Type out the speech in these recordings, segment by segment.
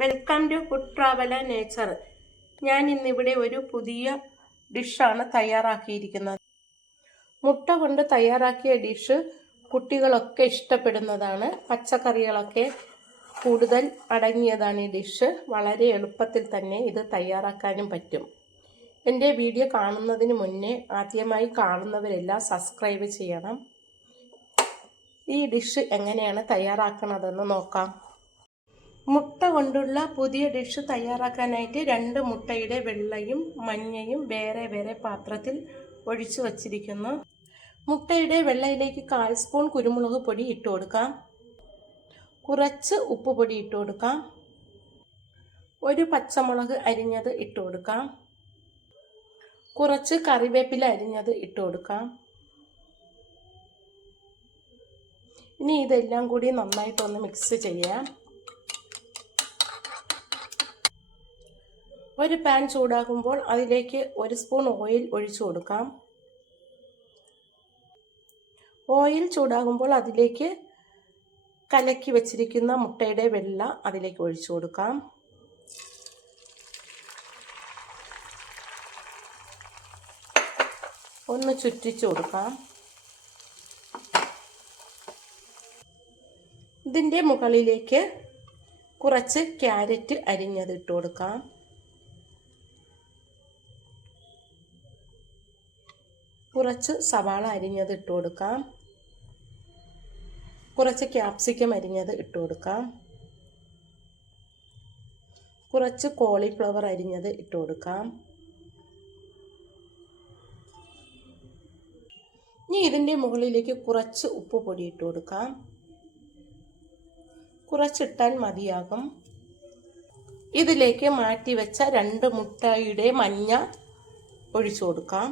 Welcome to food traveller nature. ഞാൻ ഇന്നിവിടെ ഒരു പുതിയ ഡിഷാണ് തയ്യാറാക്കിയിരിക്കുന്നത്. മുട്ട കൊണ്ട് തയ്യാറാക്കിയ ഡിഷ് കുട്ടികളൊക്കെ ഇഷ്ടപ്പെടുന്നതാണ്. പച്ചക്കറികളൊക്കെ കൂടുതൽ അടങ്ങിയതാണ് ഈ ഡിഷ്. വളരെ എളുപ്പത്തിൽ തന്നെ ഇത് തയ്യാറാക്കാനും പറ്റും. എൻ്റെ വീഡിയോ കാണുന്നതിന് മുന്നേ ആദ്യമായി കാണുന്നവരെല്ലാം സബ്സ്ക്രൈബ് ചെയ്യണം. ഈ ഡിഷ് എങ്ങനെയാണ് തയ്യാറാക്കുന്നതെന്ന് നോക്കാം. മുട്ട കൊണ്ടുള്ള പുതിയ ഡിഷ് തയ്യാറാക്കാനായിട്ട് 2 മുട്ടയുടെ വെള്ളയും മഞ്ഞയും വേറെ വേറെ പാത്രത്തിൽ ഒഴിച്ചു വച്ചിരിക്കുന്നു. മുട്ടയുടെ വെള്ളയിലേക്ക് 1/4 സ്പൂൺ കുരുമുളക് പൊടി ഇട്ട് കൊടുക്കാം. കുറച്ച് ഉപ്പ് പൊടി ഇട്ട് കൊടുക്കാം. ഒരു പച്ചമുളക് അരിഞ്ഞത് ഇട്ട് കൊടുക്കാം. കുറച്ച് കറിവേപ്പില അരിഞ്ഞത് ഇട്ട് കൊടുക്കാം. ഇനി ഇതെല്ലാം കൂടി നന്നായിട്ടൊന്ന് മിക്സ് ചെയ്യാം. ഒരു പാൻ ചൂടാകുമ്പോൾ അതിലേക്ക് 1 സ്പൂൺ ഓയിൽ ഒഴിച്ചു കൊടുക്കാം. ഓയിൽ ചൂടാകുമ്പോൾ അതിലേക്ക് കലക്കി വെച്ചിരിക്കുന്ന മുട്ടയുടെ വെള്ള അതിലേക്ക് ഒഴിച്ചു കൊടുക്കാം. ഒന്ന് ചുറ്റിച്ചു കൊടുക്കാം. ഇതിൻ്റെ മുകളിലേക്ക് കുറച്ച് ക്യാരറ്റ് അരിഞ്ഞത് ഇട്ട് കൊടുക്കാം. കുറച്ച് സവാള അരിഞ്ഞത് ഇട്ട് കൊടുക്കാം. കുറച്ച് ക്യാപ്സിക്കം അരിഞ്ഞത് ഇട്ട് കൊടുക്കാം. കുറച്ച് കോളിഫ്ലവർ അരിഞ്ഞത് ഇട്ട് കൊടുക്കാം. ഇനി ഇതിൻ്റെ മുകളിലേക്ക് കുറച്ച് ഉപ്പ് പൊടി ഇട്ട് കൊടുക്കാം. കുറച്ചിട്ടാൽ മതിയാകും. ഇതിലേക്ക് മാറ്റി വെച്ച 2 മുട്ടയുടെ മഞ്ഞ ഒഴിച്ചു കൊടുക്കാം.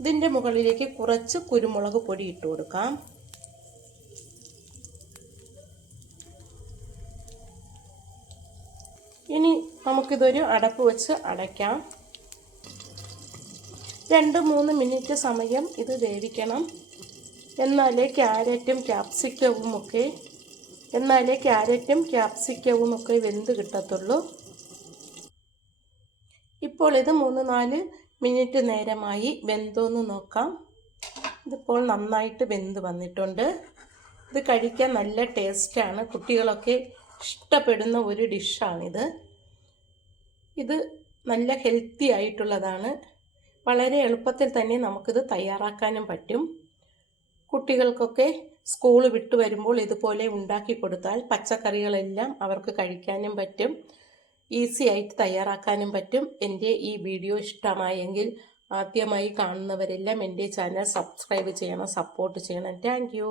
ഇതിൻ്റെ മുകളിലേക്ക് കുറച്ച് കുരുമുളക് പൊടി ഇട്ട് കൊടുക്കാം. ഇനി നമുക്കിതൊരു അടപ്പ് വെച്ച് അടയ്ക്കാം. 2-3 മിനിറ്റ് സമയം ഇത് വേവിക്കണം. എന്നാലേ ക്യാരറ്റും ക്യാപ്സിക്കവും ഒക്കെ വെന്ത് കിട്ടത്തുള്ളൂ. ഇപ്പോൾ ഇത് 3-4 മിനിറ്റ് നേരമായി. വെന്തോന്ന് നോക്കാം. ഇതിപ്പോൾ നന്നായിട്ട് വെന്ത് വന്നിട്ടുണ്ട്. ഇത് കഴിക്കാൻ നല്ല ടേസ്റ്റാണ്. കുട്ടികളൊക്കെ ഇഷ്ടപ്പെടുന്ന ഒരു ഡിഷാണിത്. ഇത് നല്ല ഹെൽത്തി ആയിട്ടുള്ളതാണ്. വളരെ എളുപ്പത്തിൽ തന്നെ നമുക്കിത് തയ്യാറാക്കാനും പറ്റും. കുട്ടികൾക്കൊക്കെ സ്കൂൾ വിട്ടു വരുമ്പോൾ ഇതുപോലെ ഉണ്ടാക്കി കൊടുത്താൽ പച്ചക്കറികളെല്ലാം അവർക്ക് കഴിക്കാനും പറ്റും. ഈസി ആയിട്ട് തയ്യാറാക്കാനും പറ്റും. എൻ്റെ ഈ വീഡിയോ ഇഷ്ടമായെങ്കിൽ ആദ്യമായി കാണുന്നവരെല്ലാം എൻ്റെ ചാനൽ സബ്സ്ക്രൈബ് ചെയ്യണം, സപ്പോർട്ട് ചെയ്യണം. Thank you.